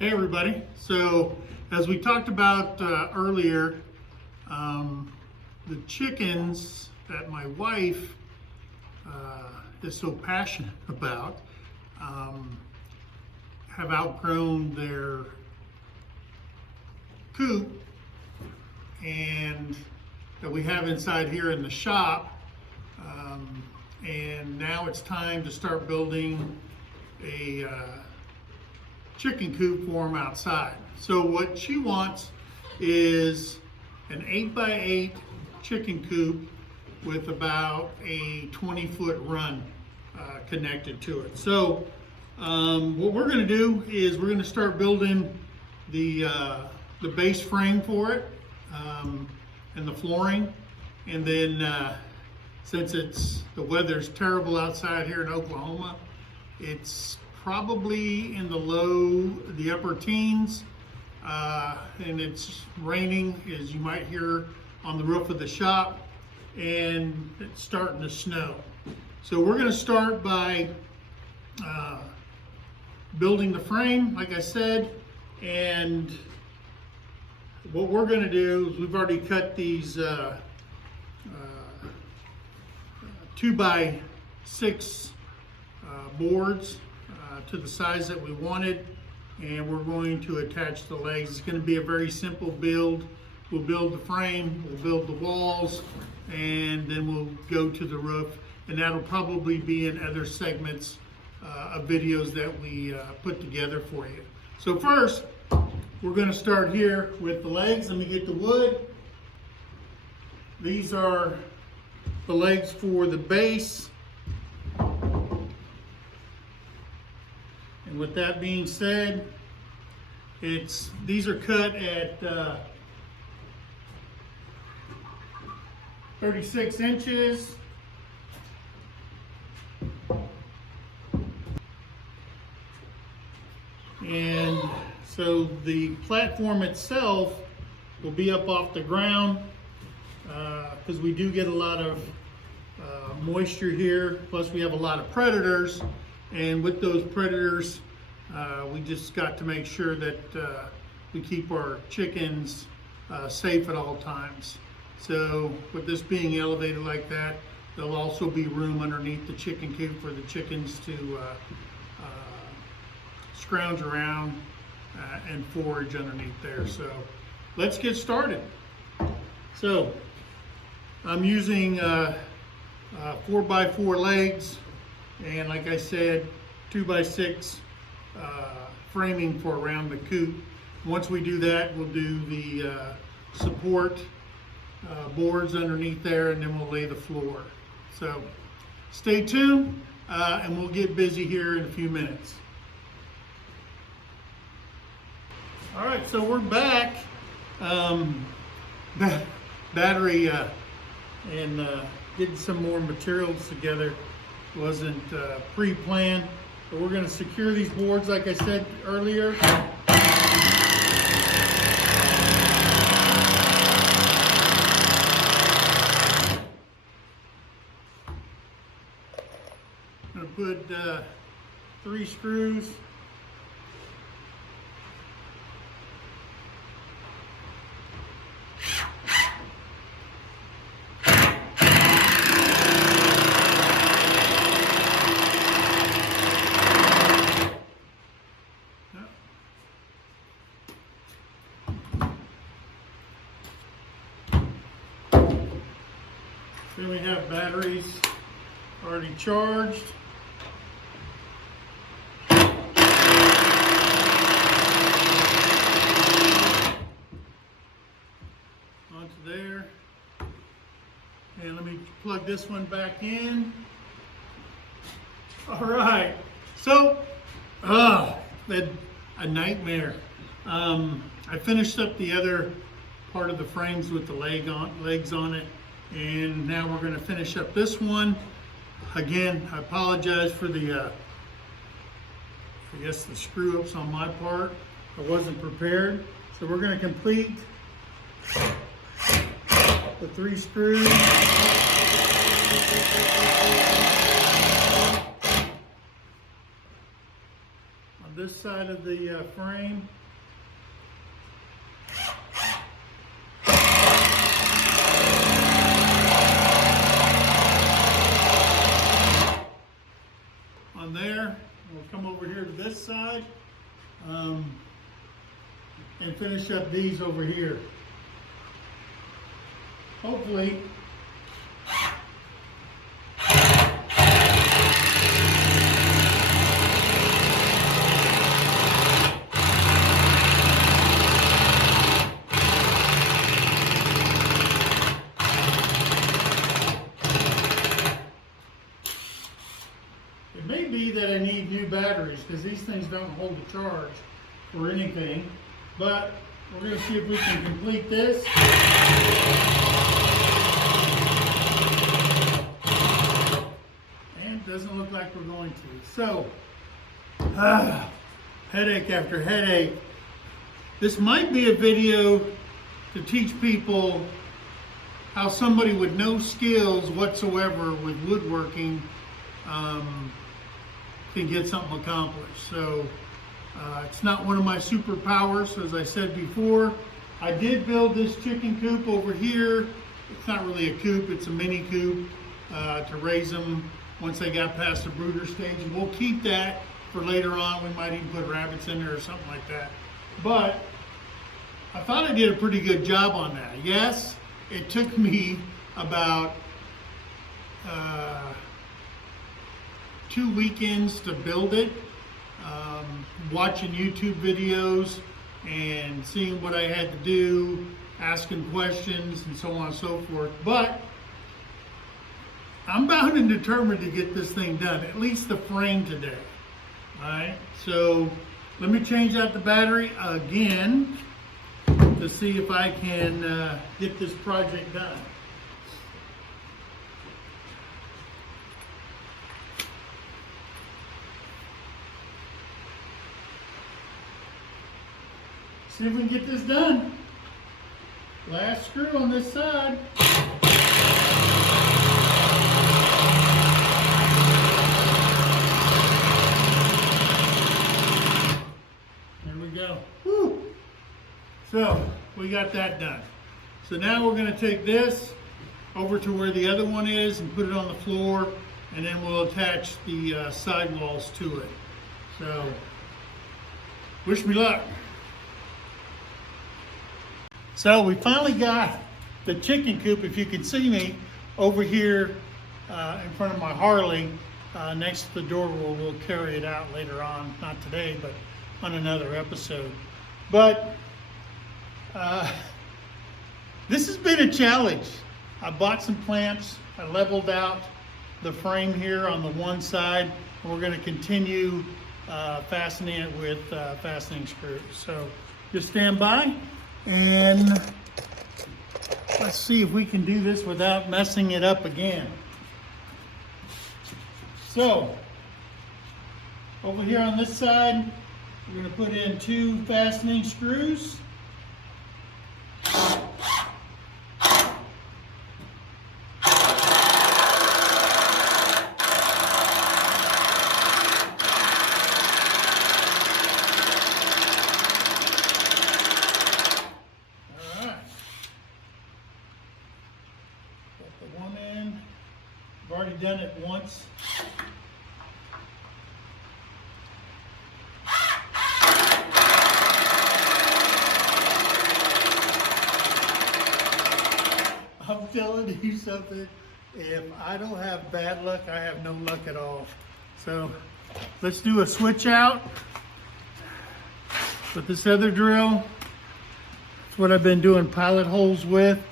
Hey everybody, so as we talked about earlier, the chickens that my wife is so passionate about have outgrown their coop, and that we have inside here in the shop, and now it's time to start building a chicken coop for them outside. So what she wants is an 8x8 chicken coop with about a 20-foot run connected to it. So what we're going to do is we're going to start building the base frame for it, and the flooring, and then since the weather's terrible outside here in Oklahoma, it's probably in the upper teens, and it's raining, as you might hear on the roof of the shop, and it's starting to snow. So we're going to start by building the frame, like I said, and what we're going to do is we've already cut these 2x6 boards to the size that we wanted, and we're going to attach the legs. It's going to be a very simple build. We'll build the frame, we'll build the walls, and then we'll go to the roof, and that'll probably be in other segments of videos that we put together for you. So first, we're going to start here with the legs. Let me get the wood. These are the legs for the base. And with that being said, these are cut at 36 inches. And so the platform itself will be up off the ground, because we do get a lot of moisture here, plus we have a lot of predators, and with those predators we just got to make sure that we keep our chickens safe at all times. So with this being elevated like that, there'll also be room underneath the chicken coop for the chickens to scrounge around and forage underneath there. So let's get started. So I'm using 4x4 legs, and like I said, 2x6 framing for around the coop. Once we do that, we'll do the support boards underneath there, and then we'll lay the floor. So stay tuned, and we'll get busy here in a few minutes. All right, so we're back. Battery and getting some more materials together wasn't pre-planned, but we're going to secure these boards like I said earlier. I'm going to put 3 screws. Then we have batteries already charged. Onto there. And let me plug this one back in. All right. So, a nightmare. I finished up the other part of the frames with the legs on it. And now we're going to finish up this one. Again, I apologize for the screw ups on my part. I wasn't prepared. So we're going to complete the 3 screws. On on this side of the frame. On there, we'll come over here to this side and finish up these over here. Hopefully, it may be that I need new batteries because these things don't hold a charge or anything, but we're going to see if we can complete this. And it doesn't look like we're going to. So, headache after headache. This might be a video to teach people how somebody with no skills whatsoever with woodworking can get something accomplished. So it's not one of my superpowers, as I said before. I did build this chicken coop over here. It's not really a coop, it's a mini coop to raise them once they got past the brooder stage. And we'll keep that for later on. We might even put rabbits in there or something like that. But I thought I did a pretty good job on that. Yes, it took me about 2 weekends to build it, watching YouTube videos and seeing what I had to do, asking questions and so on and so forth. But I'm bound and determined to get this thing done, at least the frame today. All right, so let me change out the battery again to see if I can get this project done. See if we can get this done. Last screw on this side. There we go. Woo. So we got that done. So now we're going to take this over to where the other one is and put it on the floor, and then we'll attach the sidewalls to it. So wish me luck. So we finally got the chicken coop, if you can see me, over here in front of my Harley, next to the door where we'll carry it out later on, not today, but on another episode. But this has been a challenge. I bought some clamps, I leveled out the frame here on the one side, and we're going to continue fastening it with fastening screws. So just stand by. And let's see if we can do this without messing it up again. So, over here on this side, we're going to put in 2 fastening screws. I've already done it once. I'm telling you something, if I don't have bad luck, I have no luck at all. So let's do a switch out with this other drill. That's what I've been doing pilot holes with.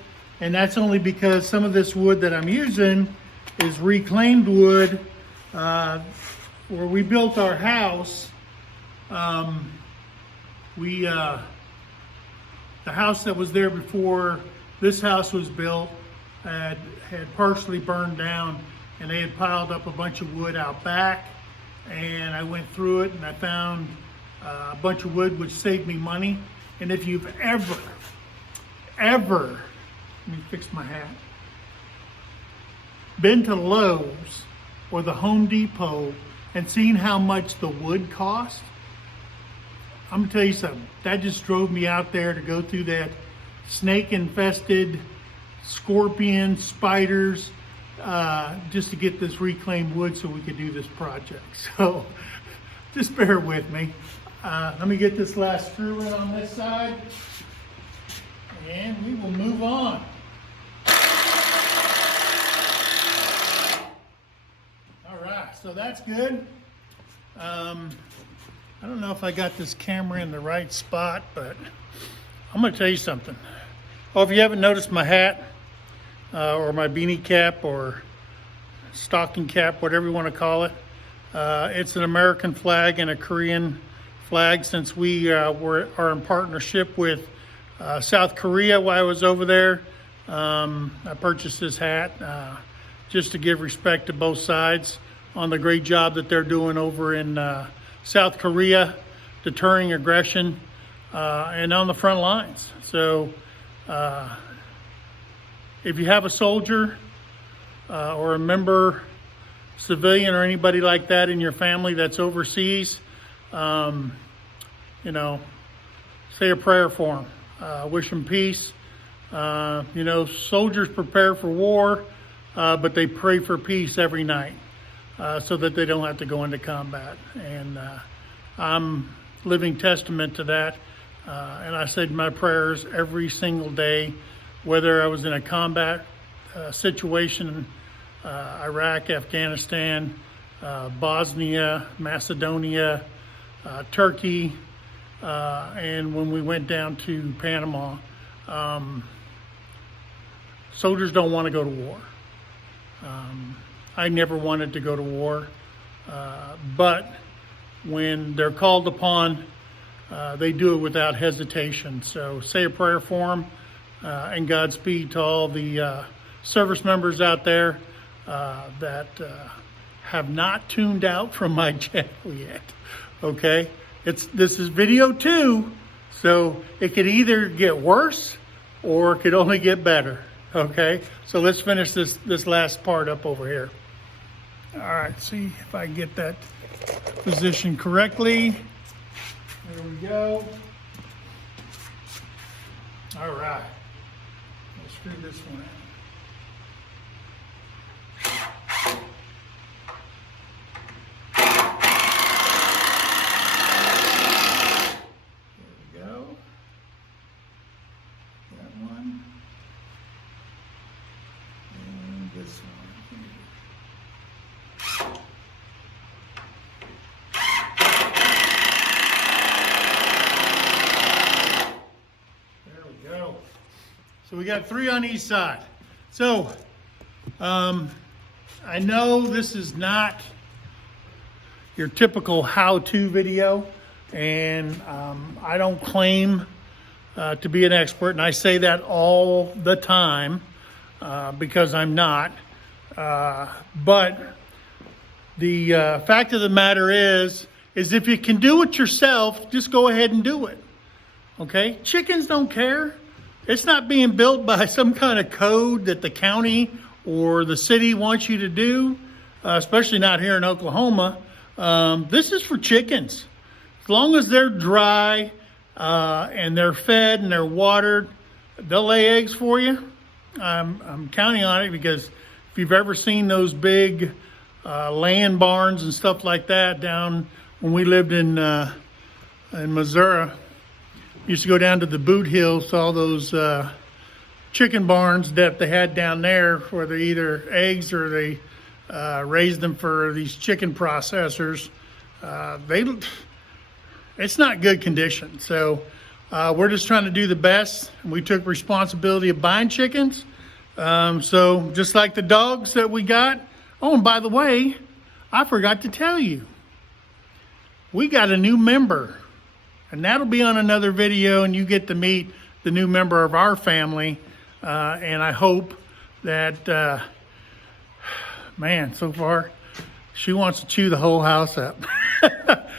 And that's only because some of this wood that I'm using is reclaimed wood. Where we built our house, the house that was there before this house was built had partially burned down, and they had piled up a bunch of wood out back, and I went through it and I found a bunch of wood, which saved me money. And if you've ever, let me fix my hat, been to Lowe's or the Home Depot and seen how much the wood cost, I'm gonna tell you something. That just drove me out there to go through that snake-infested, scorpion, spiders, just to get this reclaimed wood so we could do this project. So just bear with me. Let me get this last screw in on this side, and we will move on. All right, so that's good. I don't know if I got this camera in the right spot, but I'm going to tell you something. Oh, if you haven't noticed my hat, or my beanie cap, or stocking cap, whatever you want to call it, it's an American flag and a Korean flag, since we are in partnership with South Korea while I was over there. I purchased this hat just to give respect to both sides on the great job that they're doing over in South Korea, deterring aggression, and on the front lines. So if you have a soldier or a member, civilian, or anybody like that in your family that's overseas, you know, say a prayer for them. Wish them peace. You know, soldiers prepare for war, but they pray for peace every night, so that they don't have to go into combat. And I'm living testament to that. And I said my prayers every single day, whether I was in a combat situation, Iraq, Afghanistan, Bosnia, Macedonia, Turkey, and when we went down to Panama. Soldiers don't want to go to war. I never wanted to go to war, but when they're called upon, they do it without hesitation. So say a prayer for them, and Godspeed to all the service members out there that have not tuned out from my channel yet. Okay, this is video 2, so it could either get worse or it could only get better. Okay, so let's finish this last part up over here. All right, see if I get that positioned correctly. There we go. All right, let's screw this one in. So we got 3 on each side. So I know this is not your typical how-to video, and I don't claim to be an expert, and I say that all the time because I'm not. But the fact of the matter is if you can do it yourself, just go ahead and do it. Okay? Chickens don't care. It's not being built by some kind of code that the county or the city wants you to do, especially not here in Oklahoma. This is for chickens. As long as they're dry and they're fed and they're watered, they'll lay eggs for you. I'm counting on it, because if you've ever seen those big land barns and stuff like that down when we lived in Missouri, used to go down to the boot hill, saw those chicken barns that they had down there, where they either eggs or they raised them for these chicken processors. It's not good condition. So we're just trying to do the best. We took responsibility of buying chickens. So just like the dogs that we got. Oh, and by the way, I forgot to tell you, we got a new member. And that'll be on another video, and you get to meet the new member of our family. And I hope that, man, so far, she wants to chew the whole house up.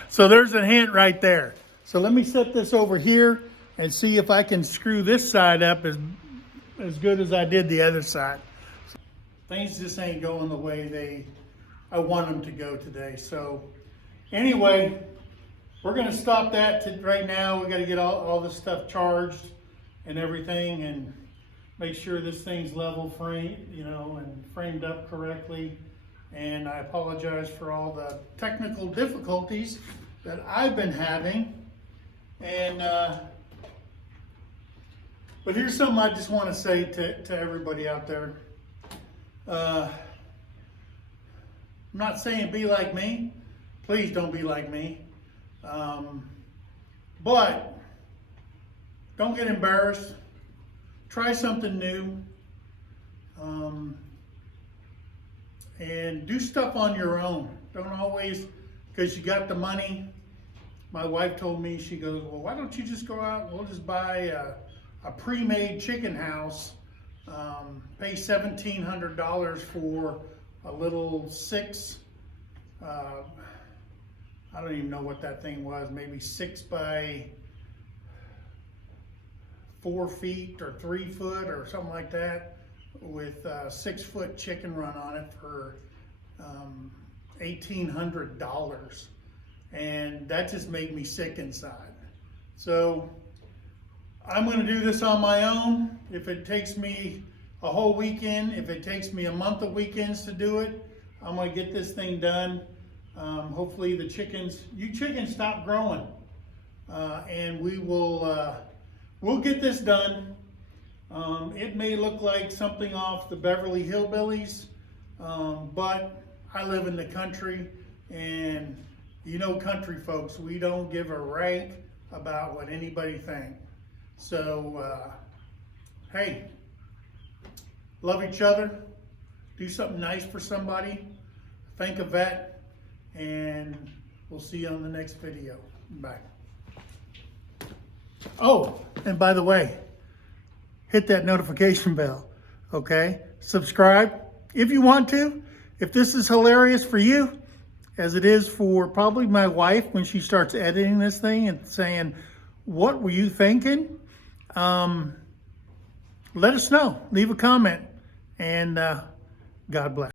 So there's a hint right there. So let me set this over here and see if I can screw this side up as good as I did the other side. Things just ain't going the way I want them to go today. So anyway, we're going to stop that right now. We got to get all this stuff charged and everything, and make sure this thing's level frame, and framed up correctly. And I apologize for all the technical difficulties that I've been having. And but here's something I just want to say to everybody out there. I'm not saying be like me. Please don't be like me. But don't get embarrassed. Try something new. And do stuff on your own. Don't always, because you got the money. My wife told me, she goes, well, why don't you just go out and we'll just buy a pre-made chicken house, pay $1,700 for a little I don't even know what that thing was, maybe 6 by 4 feet or 3 foot or something like that, with a 6-foot chicken run on it for $1,800. And that just made me sick inside. So I'm going to do this on my own. If it takes me a whole weekend, if it takes me a month of weekends to do it, I'm going to get this thing done. Hopefully you chickens stop growing, and we'll get this done. It may look like something off the Beverly Hillbillies, but I live in the country, and country folks, we don't give a rake about what anybody thinks. So, hey, love each other, do something nice for somebody, thank a vet, and we'll see you on the next video. Bye. Oh, and by the way, hit that notification bell, okay? Subscribe if you want to. If this is hilarious for you, as it is for probably my wife when she starts editing this thing and saying, what were you thinking? Let us know. Leave a comment, and God bless.